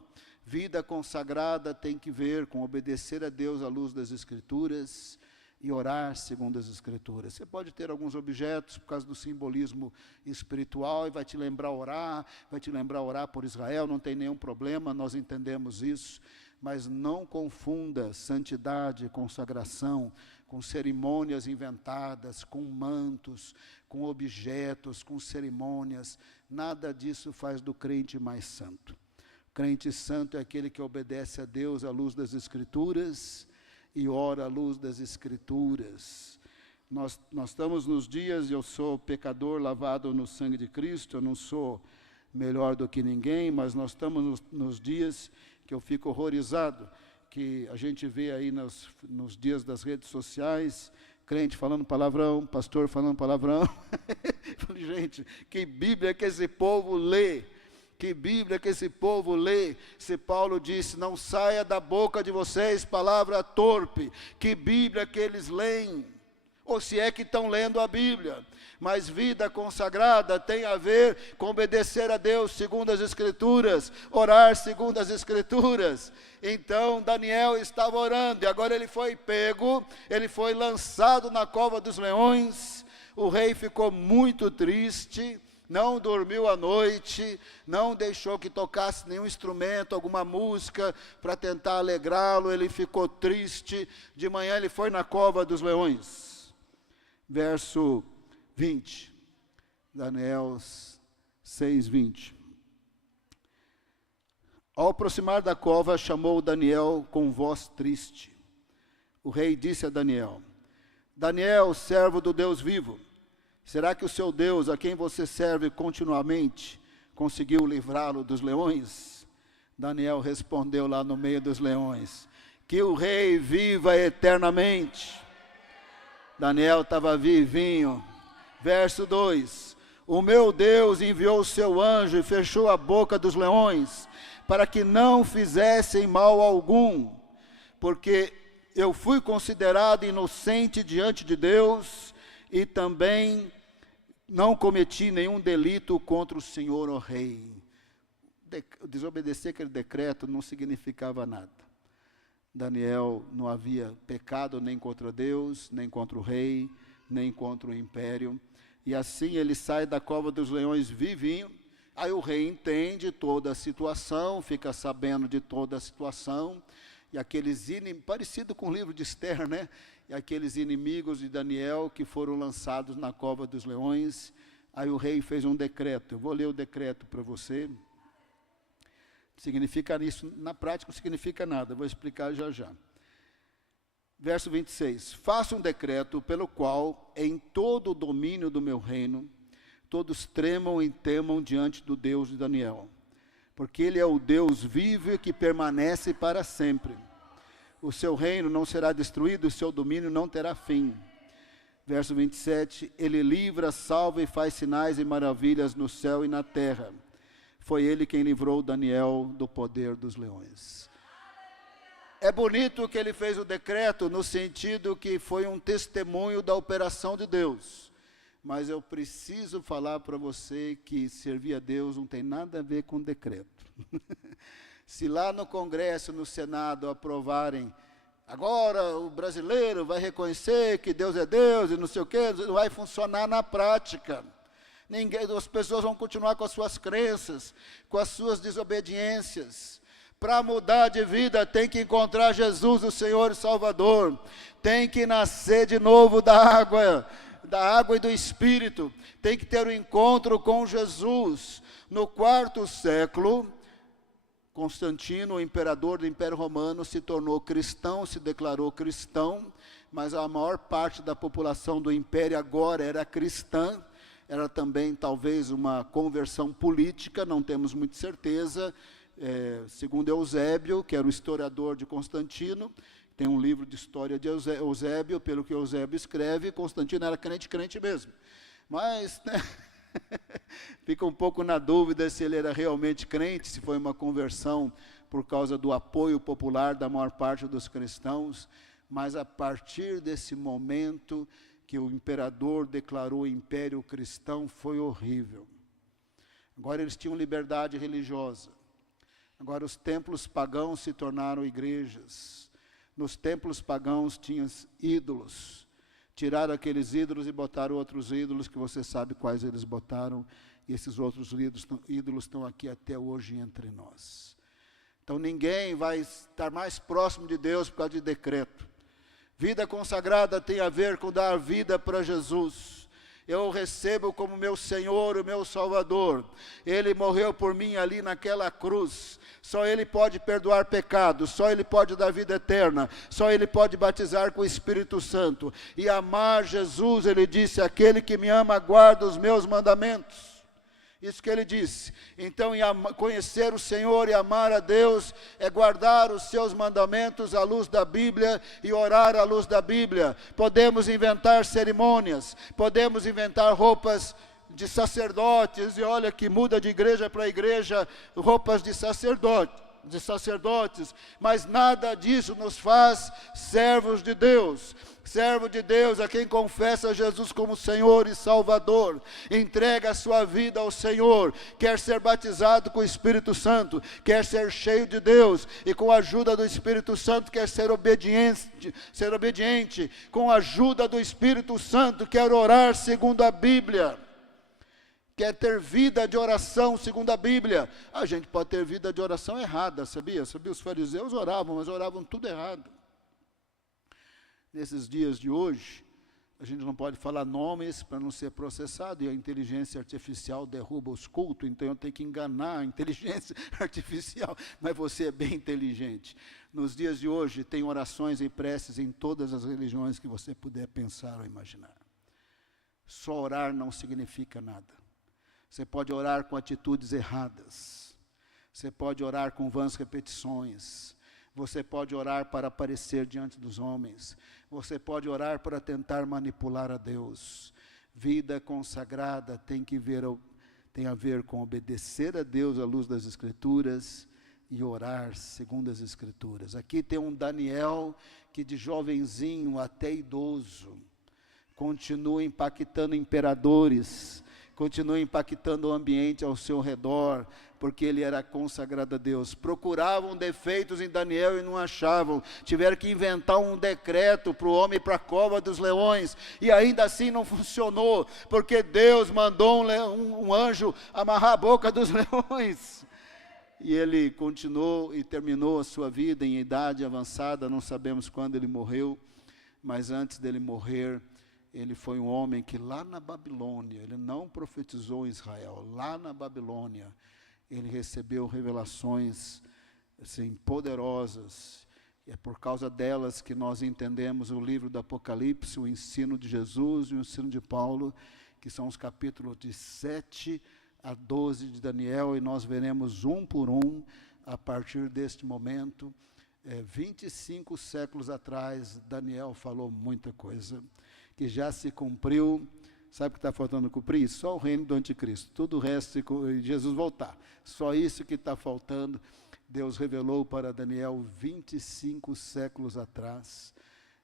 Vida consagrada tem que ver com obedecer a Deus à luz das Escrituras e orar segundo as Escrituras. Você pode ter alguns objetos por causa do simbolismo espiritual e vai te lembrar orar por Israel, não tem nenhum problema, nós entendemos isso. Mas não confunda santidade, consagração, com cerimônias inventadas, com mantos, com objetos, com cerimônias. Nada disso faz do crente mais santo. O crente santo é aquele que obedece a Deus à luz das Escrituras e ora à luz das Escrituras. nós estamos nos dias, eu sou pecador lavado no sangue de Cristo, eu não sou melhor do que ninguém, mas nós estamos nos dias que eu fico horrorizado, que a gente vê aí nos dias das redes sociais, crente falando palavrão, pastor falando palavrão. Falei, gente, que Bíblia que esse povo lê? Que Bíblia que esse povo lê? Se Paulo disse, não saia da boca de vocês palavra torpe, que Bíblia que eles leem? Ou se é que estão lendo a Bíblia? Mas vida consagrada tem a ver com obedecer a Deus segundo as Escrituras, orar segundo as Escrituras. Então Daniel estava orando, e agora ele foi pego, ele foi lançado na cova dos leões. O rei ficou muito triste, não dormiu à noite, não deixou que tocasse nenhum instrumento, alguma música, para tentar alegrá-lo. Ele ficou triste. De manhã ele foi na cova dos leões. Verso 20, Daniel 6, 20. Ao aproximar da cova, chamou Daniel com voz triste. O rei disse a Daniel, Daniel, servo do Deus vivo, será que o seu Deus, a quem você serve continuamente, conseguiu livrá-lo dos leões? Daniel respondeu lá no meio dos leões, que o rei viva eternamente. Daniel estava vivinho. Verso 2, o meu Deus enviou o seu anjo e fechou a boca dos leões, para que não fizessem mal algum, porque eu fui considerado inocente diante de Deus, e também não cometi nenhum delito contra o Senhor, ó rei. Desobedecer aquele decreto não significava nada. Daniel não havia pecado nem contra Deus, nem contra o rei, nem contra o império. E assim ele sai da cova dos leões vivinho. Aí o rei entende toda a situação, fica sabendo de toda a situação. E aqueles parecido com o livro de Esther, né? E aqueles inimigos de Daniel que foram lançados na cova dos leões. Aí o rei fez um decreto. Eu vou ler o decreto para você. Significa isso, na prática não significa nada, vou explicar já já. Verso 26, faça um decreto pelo qual, em todo o domínio do meu reino, todos tremam e temam diante do Deus de Daniel, porque ele é o Deus vivo e que permanece para sempre. O seu reino não será destruído, o seu domínio não terá fim. Verso 27, ele livra, salva e faz sinais e maravilhas no céu e na terra. Foi ele quem livrou Daniel do poder dos leões. É bonito que ele fez o decreto no sentido que foi um testemunho da operação de Deus. Mas eu preciso falar para você que servir a Deus não tem nada a ver com decreto. Se lá no Congresso, no Senado, aprovarem, agora o brasileiro vai reconhecer que Deus é Deus e não sei o quê, não vai funcionar na prática. As pessoas vão continuar com as suas crenças, com as suas desobediências. Para mudar de vida tem que encontrar Jesus, o Senhor e Salvador. Tem que nascer de novo da água e do Espírito. Tem que ter um encontro com Jesus. No 4º século, Constantino, o imperador do Império Romano, se tornou cristão, se declarou cristão, mas a maior parte da população do Império agora era cristã. Era também talvez uma conversão política, não temos muita certeza. Segundo Eusébio, que era o historiador de Constantino, tem um livro de história de Eusébio, pelo que Eusébio escreve, Constantino era crente mesmo. Mas, né, fica um pouco na dúvida se ele era realmente crente, se foi uma conversão por causa do apoio popular da maior parte dos cristãos. Mas a partir desse momento que o imperador declarou o império cristão, foi horrível. Agora eles tinham liberdade religiosa. Agora os templos pagãos se tornaram igrejas. Nos templos pagãos tinham ídolos. Tiraram aqueles ídolos e botaram outros ídolos, que você sabe quais eles botaram. E esses outros ídolos estão aqui até hoje entre nós. Então ninguém vai estar mais próximo de Deus por causa de decreto. Vida consagrada tem a ver com dar vida para Jesus. Eu o recebo como meu Senhor, o meu Salvador. Ele morreu por mim ali naquela cruz. Só Ele pode perdoar pecados, só Ele pode dar vida eterna, só Ele pode batizar com o Espírito Santo. E amar Jesus, Ele disse, aquele que me ama guarda os meus mandamentos. Isso que Ele disse. Então, conhecer o Senhor e amar a Deus é guardar os seus mandamentos à luz da Bíblia e orar à luz da Bíblia. Podemos inventar cerimônias, podemos inventar roupas de sacerdotes, e olha que muda de igreja para igreja, roupas de sacerdotes, mas nada disso nos faz servos de Deus. Servo de Deus é quem confessa Jesus como Senhor e Salvador, entrega a sua vida ao Senhor, quer ser batizado com o Espírito Santo, quer ser cheio de Deus, e com a ajuda do Espírito Santo quer ser obediente, com a ajuda do Espírito Santo quer orar segundo a Bíblia. Quer ter vida de oração segundo a Bíblia. A gente pode ter vida de oração errada, sabia? Os fariseus oravam, mas oravam tudo errado. Nesses dias de hoje, a gente não pode falar nomes para não ser processado, e a inteligência artificial derruba os cultos, então eu tenho que enganar a inteligência artificial, mas você é bem inteligente. Nos dias de hoje, tem orações e preces em todas as religiões que você puder pensar ou imaginar. Só orar não significa nada. Você pode orar com atitudes erradas. Você pode orar com vãs repetições. Você pode orar para aparecer diante dos homens. Você pode orar para tentar manipular a Deus. Vida consagrada tem a ver com obedecer a Deus à luz das Escrituras e orar segundo as Escrituras. Aqui tem um Daniel que de jovenzinho até idoso continua impactando imperadores, continua impactando o ambiente ao seu redor, porque ele era consagrado a Deus. Procuravam defeitos em Daniel e não achavam. Tiveram que inventar um decreto para o homem ir para a cova dos leões, e ainda assim não funcionou, porque Deus mandou um anjo amarrar a boca dos leões. E ele continuou e terminou a sua vida em idade avançada, não sabemos quando ele morreu, mas antes dele morrer, ele foi um homem que lá na Babilônia, ele não profetizou em Israel, lá na Babilônia, ele recebeu revelações assim, poderosas. E é por causa delas que nós entendemos o livro do Apocalipse, o ensino de Jesus e o ensino de Paulo, que são os capítulos de 7 a 12 de Daniel, e nós veremos um por um, a partir deste momento. 25 séculos atrás, Daniel falou muita coisa que já se cumpriu. Sabe o que está faltando cumprir? Só o reino do anticristo. Tudo o resto, Jesus voltar. Só isso que está faltando. Deus revelou para Daniel 25 séculos atrás.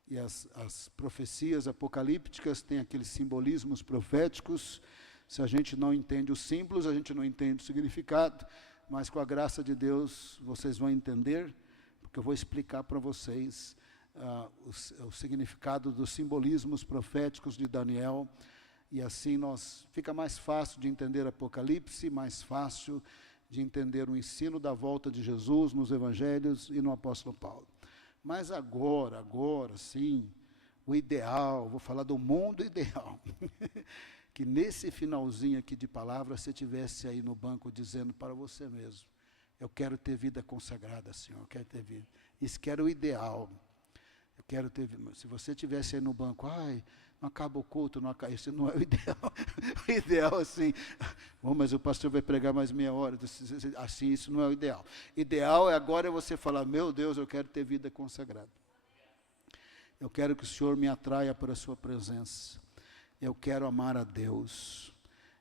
E as profecias apocalípticas têm aqueles simbolismos proféticos. Se a gente não entende os símbolos, a gente não entende o significado. Mas com a graça de Deus, vocês vão entender, porque eu vou explicar para vocês o significado dos simbolismos proféticos de Daniel, e assim fica mais fácil de entender Apocalipse, mais fácil de entender o ensino da volta de Jesus nos Evangelhos e no apóstolo Paulo. Mas agora sim, o ideal, vou falar do mundo ideal, que nesse finalzinho aqui de palavra, você estivesse aí no banco dizendo para você mesmo, eu quero ter vida consagrada, Senhor, eu quero ter vida. Isso que era o ideal. Eu quero ter, se você estivesse aí no banco, não acaba o culto, não acaba, isso não é o ideal. O ideal assim, mas o pastor vai pregar mais meia hora, assim, isso não é o ideal. Ideal é agora você falar, meu Deus, eu quero ter vida consagrada. Eu quero que o Senhor me atraia para a sua presença. Eu quero amar a Deus.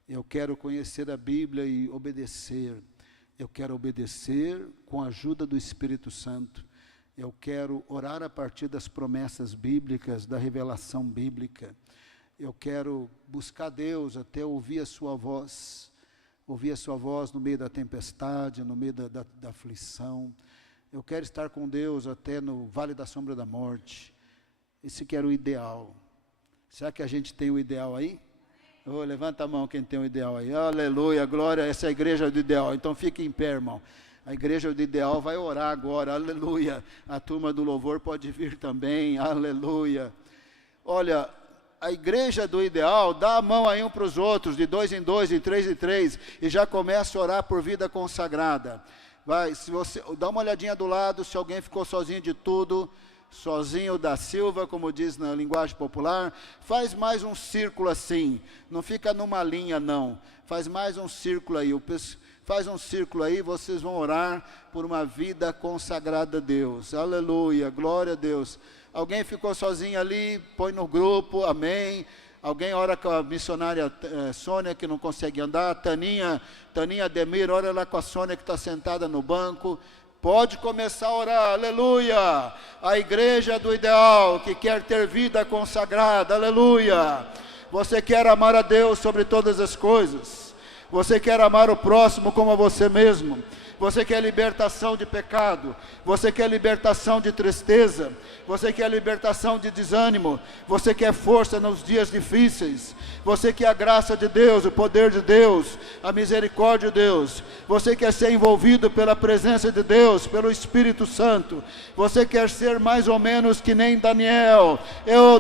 Eu quero conhecer a Bíblia e obedecer. Eu quero obedecer com a ajuda do Espírito Santo. Eu quero orar a partir das promessas bíblicas, da revelação bíblica. Eu quero buscar Deus até ouvir a sua voz no meio da tempestade, no meio da aflição. Eu quero estar com Deus até no vale da sombra da morte. Esse que era o ideal. Será que a gente tem o ideal aí? Levanta a mão quem tem o ideal aí. Aleluia, glória, essa é a igreja do ideal. Então fique em pé, irmão. A igreja do ideal vai orar agora, aleluia. A turma do louvor pode vir também, aleluia. Olha, a igreja do ideal, dá a mão aí um para os outros, de 2 em 2, de 3 em 3, e já começa a orar por vida consagrada. Vai, se você dá uma olhadinha do lado, se alguém ficou sozinho de tudo, sozinho da Silva, como diz na linguagem popular, faz mais um círculo assim, não fica numa linha não, faz mais um círculo aí, faz um círculo aí, vocês vão orar por uma vida consagrada a Deus, aleluia, glória a Deus. Alguém ficou sozinho ali, põe no grupo, amém. Alguém ora com a missionária Sônia, que não consegue andar. Taninha Ademir, ora lá com a Sônia, que está sentada no banco. Pode começar a orar, aleluia. A igreja do ideal, que quer ter vida consagrada, aleluia. Você quer amar a Deus sobre todas as coisas. Você quer amar o próximo como a você mesmo. Você quer libertação de pecado, você quer libertação de tristeza, você quer libertação de desânimo, você quer força nos dias difíceis, você quer a graça de Deus, o poder de Deus, a misericórdia de Deus, você quer ser envolvido pela presença de Deus, pelo Espírito Santo, você quer ser mais ou menos que nem Daniel.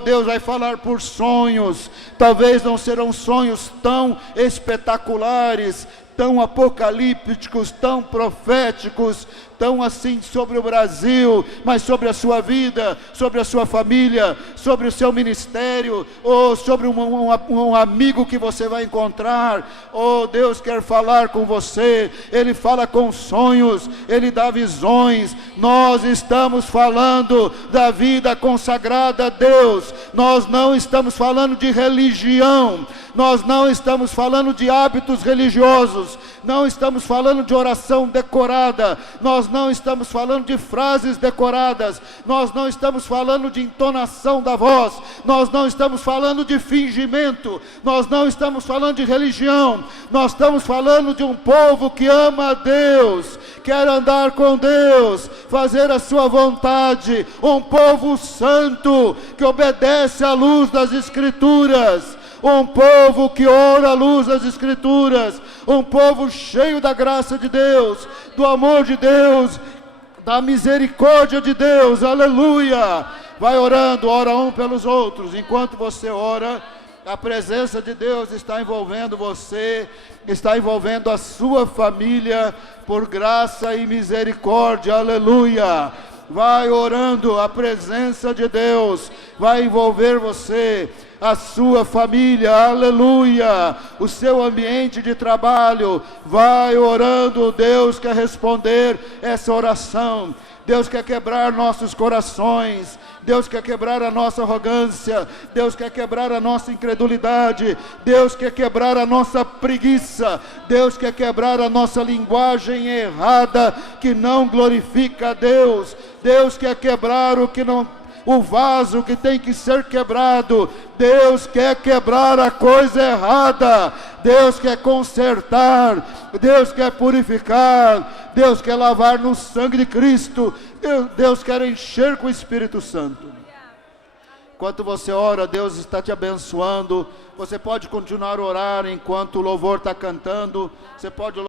Deus vai falar por sonhos, talvez não serão sonhos tão espetaculares, tão apocalípticos, tão proféticos, tão assim sobre o Brasil, mas sobre a sua vida, sobre a sua família, sobre o seu ministério, ou sobre um amigo que você vai encontrar. Deus quer falar com você, Ele fala com sonhos, Ele dá visões. Nós estamos falando da vida consagrada a Deus, nós não estamos falando de religião, nós não estamos falando de hábitos religiosos, não estamos falando de oração decorada, nós não estamos falando de frases decoradas, nós não estamos falando de entonação da voz, nós não estamos falando de fingimento, nós não estamos falando de religião, nós estamos falando de um povo que ama a Deus, quer andar com Deus, fazer a sua vontade, um povo santo, que obedece à luz das Escrituras, um povo que ora à luz das Escrituras, um povo cheio da graça de Deus, do amor de Deus, da misericórdia de Deus, aleluia. Vai orando, ora um pelos outros. Enquanto você ora, a presença de Deus está envolvendo você, está envolvendo a sua família, por graça e misericórdia, aleluia. Vai orando, a presença de Deus vai envolver você, a sua família, aleluia, o seu ambiente de trabalho. Vai orando, Deus quer responder essa oração, Deus quer quebrar nossos corações, Deus quer quebrar a nossa arrogância, Deus quer quebrar a nossa incredulidade, Deus quer quebrar a nossa preguiça, Deus quer quebrar a nossa linguagem errada, que não glorifica a Deus, Deus quer quebrar o vaso que tem que ser quebrado, Deus quer quebrar a coisa errada, Deus quer consertar, Deus quer purificar, Deus quer lavar no sangue de Cristo, Deus quer encher com o Espírito Santo. Enquanto você ora, Deus está te abençoando. Você pode continuar a orar enquanto o louvor está cantando, você pode